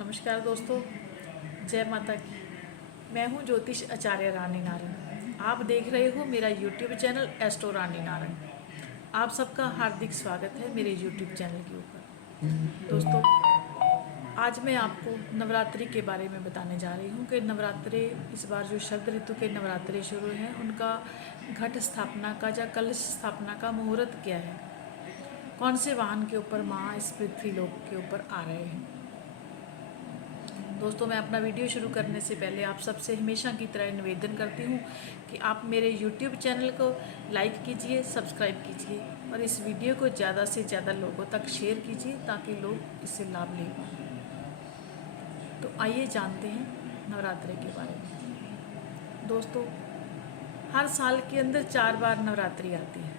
नमस्कार दोस्तों, जय माता की। मैं हूं ज्योतिष आचार्य रानी नारायण। आप देख रहे हो मेरा यूट्यूब चैनल एस्ट्रो रानी नारायण। आप सबका हार्दिक स्वागत है मेरे यूट्यूब चैनल के ऊपर। दोस्तों, आज मैं आपको नवरात्रि के बारे में बताने जा रही हूं कि नवरात्रे इस बार जो शरद ऋतु के नवरात्रे शुरू हैं उनका घट स्थापना का या कलश स्थापना का मुहूर्त क्या है, कौन से वाहन के ऊपर माँ इस पृथ्वी लोक के ऊपर आ रहे हैं। दोस्तों, मैं अपना वीडियो शुरू करने से पहले आप सबसे हमेशा की तरह निवेदन करती हूँ कि आप मेरे YouTube चैनल को लाइक कीजिए, सब्सक्राइब कीजिए और इस वीडियो को ज़्यादा से ज़्यादा लोगों तक शेयर कीजिए ताकि लोग इससे लाभ ले पाएँ। तो आइए जानते हैं नवरात्रि के बारे में। दोस्तों, हर साल के अंदर 4 बार नवरात्रि आती है।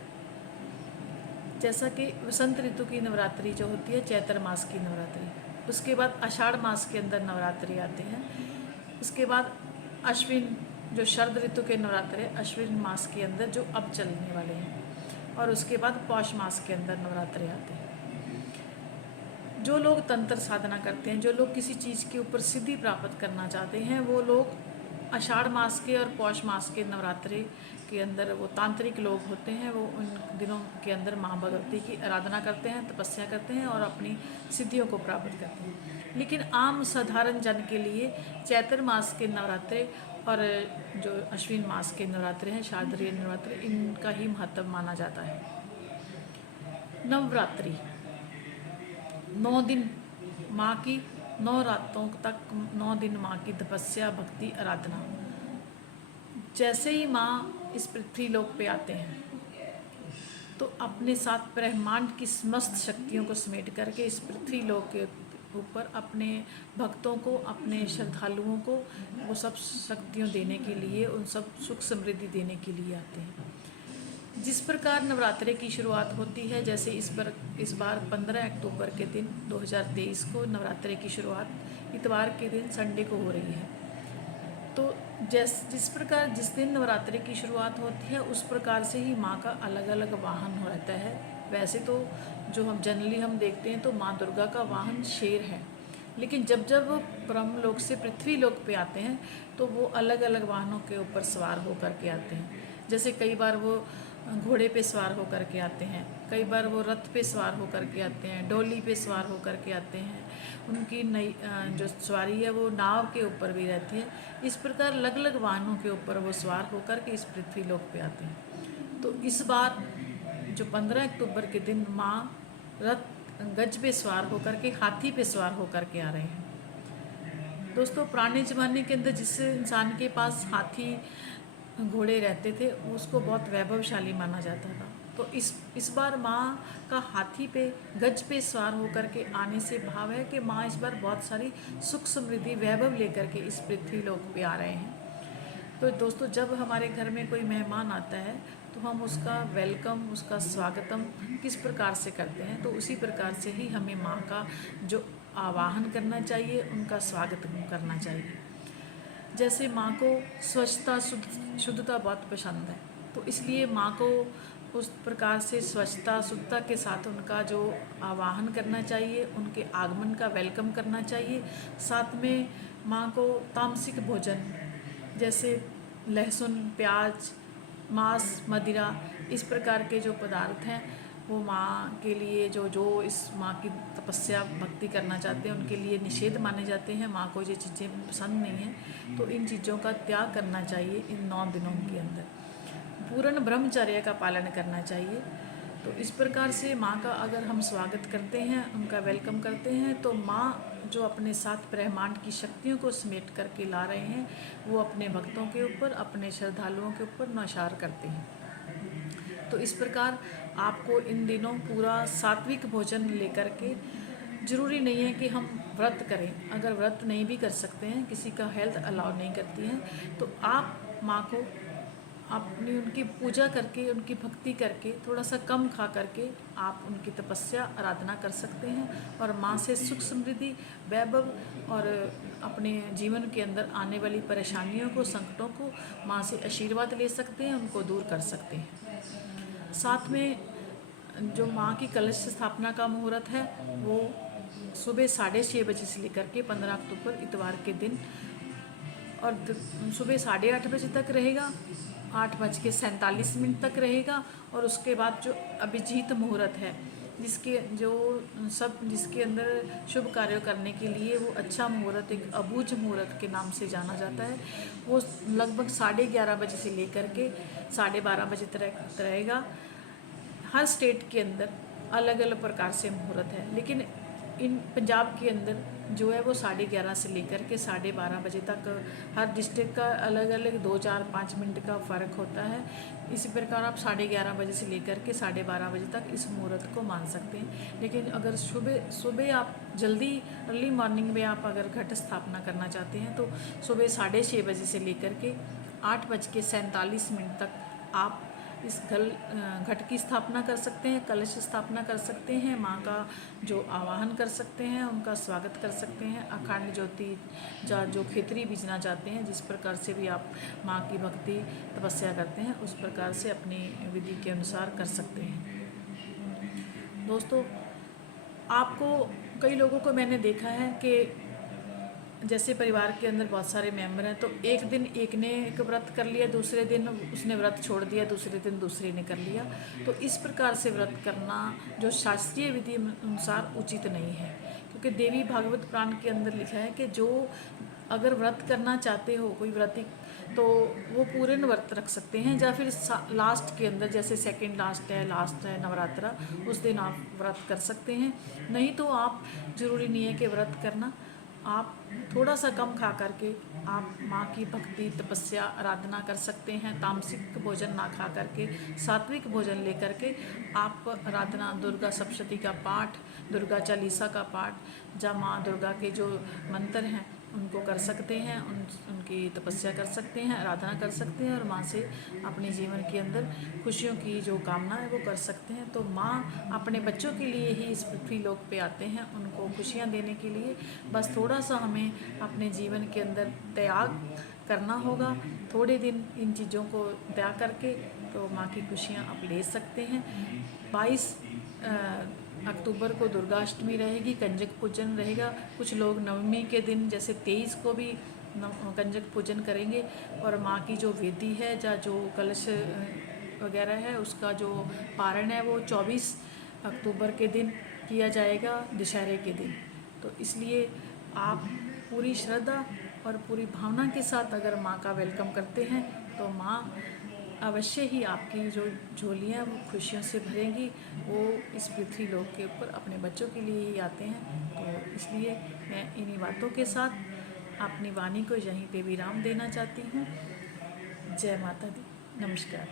जैसा कि वसंत ऋतु की नवरात्रि जो होती है, चैत्र मास की नवरात्रि, उसके बाद आषाढ़ मास के अंदर नवरात्रि आते हैं। उसके बाद अश्विन जो शरद ऋतु के नवरात्रि है, अश्विन मास के अंदर जो अब चलने वाले हैं, और उसके बाद पौष मास के अंदर नवरात्रि आते हैं। जो लोग तंत्र साधना करते हैं, जो लोग किसी चीज़ के ऊपर सिद्धि प्राप्त करना चाहते हैं, वो लोग आषाढ़ मास के और पौष मास के नवरात्रि के अंदर वो तांत्रिक लोग होते हैं, वो उन दिनों के अंदर माँ भगवती की आराधना करते हैं, तपस्या करते हैं और अपनी सिद्धियों को प्राप्त करते हैं। लेकिन आम साधारण जन के लिए चैत्र मास के नवरात्रि और जो अश्विन मास के नवरात्रि हैं, शारदीय नवरात्रि, इनका ही महत्व माना जाता है। नवरात्रि 9 दिन माँ की, 9 रातों तक 9 दिन माँ की तपस्या, भक्ति, आराधना। जैसे ही माँ इस पृथ्वी लोक पे आते हैं तो अपने साथ ब्रह्मांड की समस्त शक्तियों को समेट करके इस पृथ्वी लोक के ऊपर अपने भक्तों को, अपने श्रद्धालुओं को वो सब शक्तियों देने के लिए, उन सब सुख समृद्धि देने के लिए आते हैं। जिस प्रकार नवरात्रि की शुरुआत होती है, जैसे इस बार 15 अक्टूबर के दिन 2023 को नवरात्रि की शुरुआत इतवार के दिन संडे को हो रही है। तो जिस प्रकार जिस दिन नवरात्रि की शुरुआत होती है उस प्रकार से ही माँ का अलग अलग वाहन रहता है। वैसे तो जो हम जनरली हम देखते हैं तो माँ दुर्गा का वाहन शेर है, लेकिन जब जब वो ब्रह्मलोक से पृथ्वी लोक पे आते हैं तो वो अलग अलग वाहनों के ऊपर सवार होकर के आते हैं। जैसे कई बार वो घोड़े पे सवार होकर के आते हैं, कई बार वो रथ पे सवार होकर के आते हैं, डोली पे सवार होकर के आते हैं। उनकी नई जो सवारी है वो नाव के ऊपर भी रहती है। इस प्रकार अलग अलग वाहनों के ऊपर वो सवार होकर के इस पृथ्वी लोक पे आते हैं। तो इस बार जो 15 अक्टूबर के दिन माँ रथ गज पे सवार होकर के, हाथी पे सवार होकर के आ रहे हैं। दोस्तों, पुराने ज़माने के अंदर जिस इंसान के पास हाथी घोड़े रहते थे उसको बहुत वैभवशाली माना जाता था। तो इस बार माँ का हाथी पे, गज पे सवार होकर के आने से भाव है कि माँ इस बार बहुत सारी सुख समृद्धि, वैभव लेकर के इस पृथ्वी लोक पे आ रहे हैं। तो दोस्तों, जब हमारे घर में कोई मेहमान आता है तो हम उसका वेलकम, उसका स्वागतम किस प्रकार से करते हैं, तो उसी प्रकार से ही हमें माँ का जो आवाहन करना चाहिए, उनका स्वागत करना चाहिए। जैसे माँ को स्वच्छता, शुद्धता बहुत पसंद है, तो इसलिए माँ को उस प्रकार से स्वच्छता, शुद्धता के साथ उनका जो आवाहन करना चाहिए, उनके आगमन का वेलकम करना चाहिए। साथ में माँ को तामसिक भोजन जैसे लहसुन, प्याज, मांस, मदिरा, इस प्रकार के जो पदार्थ हैं वो माँ के लिए, जो इस माँ की तपस्या, भक्ति करना चाहते हैं उनके लिए निषेध माने जाते हैं। माँ को ये चीज़ें पसंद नहीं हैं, तो इन चीज़ों का त्याग करना चाहिए। इन 9 दिनों के अंदर पूर्ण ब्रह्मचर्य का पालन करना चाहिए। तो इस प्रकार से माँ का अगर हम स्वागत करते हैं, उनका वेलकम करते हैं, तो माँ जो अपने साथ ब्रह्मांड की शक्तियों को समेट करके ला रहे हैं वो अपने भक्तों के ऊपर, अपने श्रद्धालुओं के ऊपर नौशार करते हैं। तो इस प्रकार आपको इन दिनों पूरा सात्विक भोजन लेकर के, ज़रूरी नहीं है कि हम व्रत करें, अगर व्रत नहीं भी कर सकते हैं, किसी का हेल्थ अलाउ नहीं करती है, तो आप माँ को अपनी उनकी पूजा करके, उनकी भक्ति करके, थोड़ा सा कम खा करके आप उनकी तपस्या, आराधना कर सकते हैं और माँ से सुख समृद्धि, वैभव और अपने जीवन के अंदर आने वाली परेशानियों को, संकटों को माँ से आशीर्वाद ले सकते हैं, उनको दूर कर सकते हैं। साथ में जो माँ की कलश स्थापना का मुहूर्त है वो सुबह 6:30 बजे से लेकर के 15 अक्टूबर इतवार के दिन, और सुबह 8:30 बजे तक रहेगा, 8:47 तक रहेगा। और उसके बाद जो अभिजीत मुहूर्त है, जिसके अंदर शुभ कार्य करने के लिए वो अच्छा मुहूर्त, एक अबूझ मुहूर्त के नाम से जाना जाता है, वो लगभग 11:30 बजे से लेकर के 12:30 बजे तक रहेगा। हर स्टेट के अंदर अलग अलग प्रकार से मुहूर्त है, लेकिन इन पंजाब के अंदर जो है वो 11:30 से लेकर के 12:30 बजे तक, हर डिस्ट्रिक्ट का अलग अलग 2-4-5 मिनट का फ़र्क होता है। इसी प्रकार आप 11:30 बजे से लेकर के 12:30 बजे तक इस मुहूर्त को मान सकते हैं। लेकिन अगर सुबह सुबह आप जल्दी अर्ली मॉर्निंग में आप अगर घट स्थापना करना चाहते हैं तो सुबह 6:30 बजे से लेकर के 8:47 तक आप इस घट की स्थापना कर सकते हैं, कलश स्थापना कर सकते हैं, माँ का जो आवाहन कर सकते हैं, उनका स्वागत कर सकते हैं। अखंड ज्योति जो खिचड़ी बीजना चाहते हैं, जिस प्रकार से भी आप माँ की भक्ति तपस्या करते हैं, उस प्रकार से अपनी विधि के अनुसार कर सकते हैं। दोस्तों, आपको कई लोगों को मैंने देखा है कि जैसे परिवार के अंदर बहुत सारे मेंबर हैं, तो एक दिन एक ने एक व्रत कर लिया, दूसरे दिन उसने व्रत छोड़ दिया, दूसरे दिन दूसरे ने कर लिया। तो इस प्रकार से व्रत करना जो शास्त्रीय विधि अनुसार उचित नहीं है, क्योंकि देवी भागवत पुराण के अंदर लिखा है कि जो अगर व्रत करना चाहते हो कोई व्रती, तो वो पूरे व्रत रख सकते हैं, या फिर लास्ट के अंदर, जैसे सेकंड लास्ट है नवरात्रा, उस दिन आप व्रत कर सकते हैं। नहीं तो आप, ज़रूरी नहीं है कि व्रत करना, आप थोड़ा सा कम खा करके आप माँ की भक्ति तपस्या आराधना कर सकते हैं। तामसिक भोजन ना खा करके सात्विक भोजन लेकर के आप आराधना, दुर्गा सप्तशती का पाठ, दुर्गा चालीसा का पाठ, या माँ दुर्गा के जो मंत्र हैं उनको कर सकते हैं, उनकी तपस्या कर सकते हैं, आराधना कर सकते हैं, और माँ से अपने जीवन के अंदर खुशियों की जो कामना है वो कर सकते हैं। तो माँ अपने बच्चों के लिए ही इस पृथ्वी लोक पे आते हैं, उनको खुशियाँ देने के लिए। बस थोड़ा सा हमें अपने जीवन के अंदर त्याग करना होगा, थोड़े दिन इन चीज़ों को त्याग करके तो माँ की खुशियाँ आप ले सकते हैं। 22 अक्टूबर को दुर्गाष्टमी रहेगी, कंजक पूजन रहेगा। कुछ लोग नवमी के दिन जैसे 23 को भी कंजक पूजन करेंगे, और माँ की जो वेदी है या जो कलश वगैरह है उसका जो पारण है वो 24 अक्टूबर के दिन किया जाएगा, दशहरे के दिन। तो इसलिए आप पूरी श्रद्धा और पूरी भावना के साथ अगर माँ का वेलकम करते हैं तो माँ अवश्य ही आपकी जो झोलियाँ वो खुशियों से भरेंगी। वो इस पृथ्वी लोक के ऊपर अपने बच्चों के लिए ही आते हैं। तो इसलिए मैं इन्हीं बातों के साथ अपनी वाणी को यहीं पे विराम देना चाहती हूँ। जय माता दी, नमस्कार।